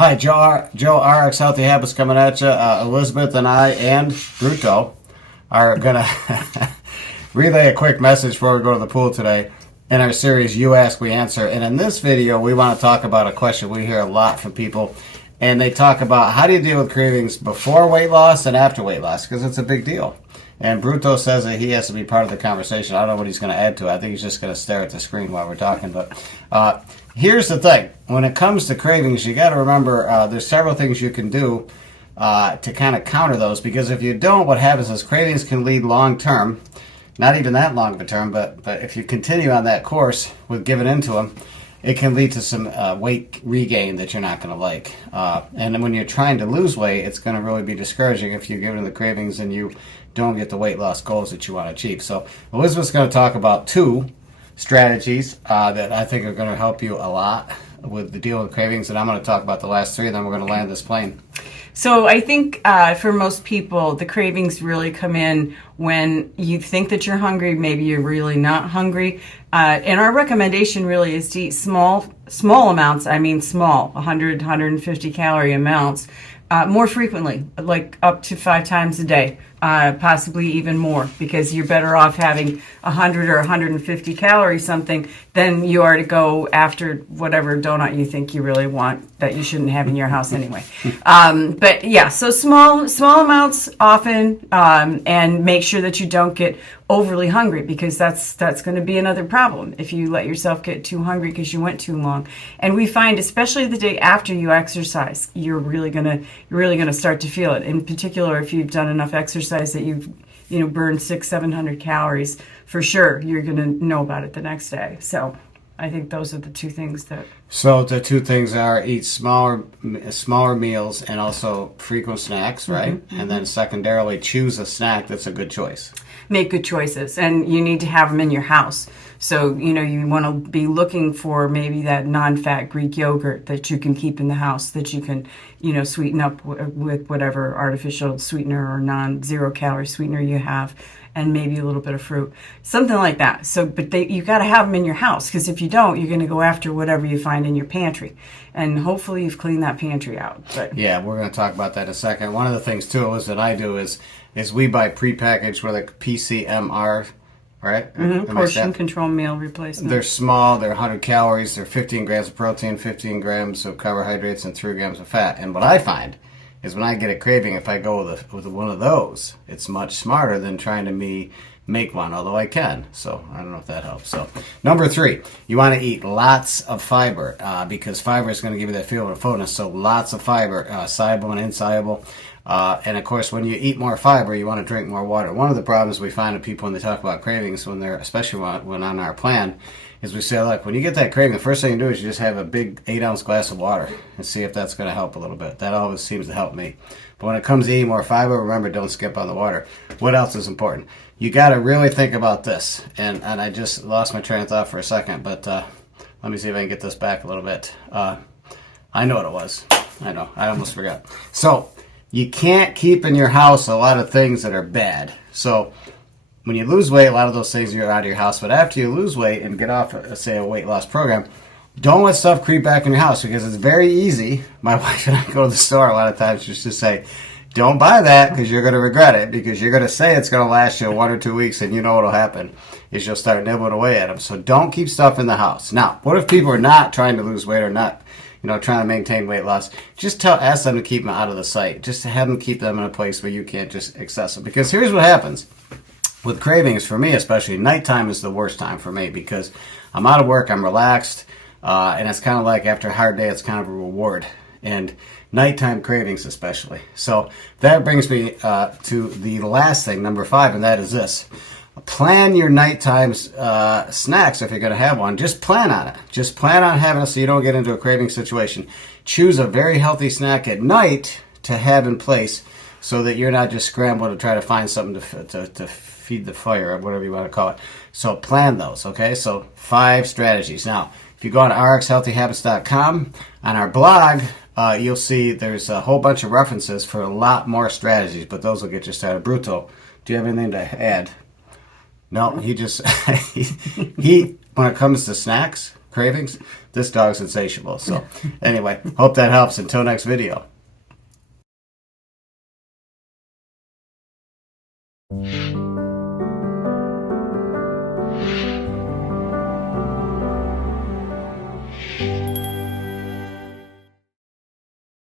Hi, Joe RX Healthy Habits coming at you. Elizabeth and I and Bruto are going to relay a quick message before we go to the pool today in our series, You Ask, We Answer. And in this video, we want to talk about a question we hear a lot from people. And they talk about how do you deal with cravings before weight loss and after weight loss, because it's a big deal. And Bruto says that he has to be part of the conversation. I don't know what he's going to add to it. I think he's just going to stare at the screen while we're talking. But here's the thing. When it comes to cravings, you got to remember there's several things you can do to kind of counter those. Because if you don't, what happens is cravings can lead long term, not even that long of a term, but if you continue on that course with giving into them, it can lead to some weight regain that you're not going to like. And then when you're trying to lose weight, it's going to really be discouraging if you give in the cravings and you don't get the weight loss goals that you want to achieve. So Elizabeth's going to talk about two strategies that I think are going to help you a lot with the deal with cravings, and I'm going to talk about the last three, and then we're going to land this plane. So I think for most people, the cravings really come in when you think that you're hungry, maybe you're really not hungry. And our recommendation really is to eat small amounts, small, 100, 150 calorie amounts, more frequently, like up to 5 times a day. Possibly even more, because you're better off having 100 or 150 calories something than you are to go after whatever donut you think you really want that you shouldn't have in your house anyway. But yeah, so small amounts often, and make sure that you don't get overly hungry, because that's going to be another problem if you let yourself get too hungry because you went too long. And we find, especially the day after you exercise, you're really gonna start to feel it. In particular, if you've done enough exercise that you've burned 600-700 calories, for sure you're gonna know about it the next day. So I think those are the two things that. So the two things are eat smaller meals and also frequent snacks, right? Mm-hmm. And then secondarily, choose a snack that's a good choice. Make good choices, and you need to have them in your house. So, you want to be looking for maybe that non-fat Greek yogurt that you can keep in the house, that you can, sweeten up with whatever artificial sweetener or non-zero calorie sweetener you have, and maybe a little bit of fruit, something like that. So, but you got to have them in your house, because if you don't, you're going to go after whatever you find in your pantry, and hopefully you've cleaned that pantry out. But yeah, we're going to talk about that in a second. One of the things too is that I do is we buy prepackaged with a PCMR, right? Mm-hmm. Portion control meal replacement. They're small, they're 100 calories, they're 15 grams of protein, 15 grams of carbohydrates, and 3 grams of fat. And what I find is when I get a craving, if I go with one of those, it's much smarter than trying to make one, although I can. So I don't know if that helps. So number 3, you want to eat lots of fiber because fiber is going to give you that feeling of fullness. So lots of fiber, soluble and insoluble. And of course, when you eat more fiber, you want to drink more water. One of the problems we find with people when they talk about cravings, especially when on our plan, is we say, look, when you get that craving, the first thing you do is you just have a big 8-ounce glass of water and see if that's going to help a little bit. That always seems to help me. But when it comes to eating more fiber, remember, don't skip on the water. What else is important? You got to really think about this. And I just lost my train of thought for a second, but let me see if I can get this back a little bit. I know what it was. I know. I almost forgot. So you can't keep in your house a lot of things that are bad. So when you lose weight, a lot of those things are out of your house. But after you lose weight and get off, say, a weight loss program, don't let stuff creep back in your house, because it's very easy. My wife and I go to the store a lot of times just to say, don't buy that, because you're going to regret it, because you're going to say it's going to last you 1 or 2 weeks, and you know what will happen is you'll start nibbling away at them. So don't keep stuff in the house. Now, what if people are not trying to lose weight or not trying to maintain weight loss? Just ask them to keep them out of the sight. Just to have them keep them in a place where you can't just access them. Because here's what happens with cravings, for me especially. Nighttime is the worst time for me, because I'm out of work, I'm relaxed, and it's kind of like after a hard day, it's kind of a reward. And nighttime cravings especially. So that brings me to the last thing, number 5, and that is this. Plan your nighttime snacks if you're going to have one. Just plan on it. Just plan on having it so you don't get into a craving situation. Choose a very healthy snack at night to have in place so that you're not just scrambling to try to find something to feed the fire, or whatever you want to call it. So plan those, okay? So 5 strategies. Now, if you go on RxHealthyHabits.com, on our blog, you'll see there's a whole bunch of references for a lot more strategies, but those will get you started. Bruto, do you have anything to add? No, he just, he when it comes to snacks, cravings, this dog's insatiable. So anyway, hope that helps. Until next video.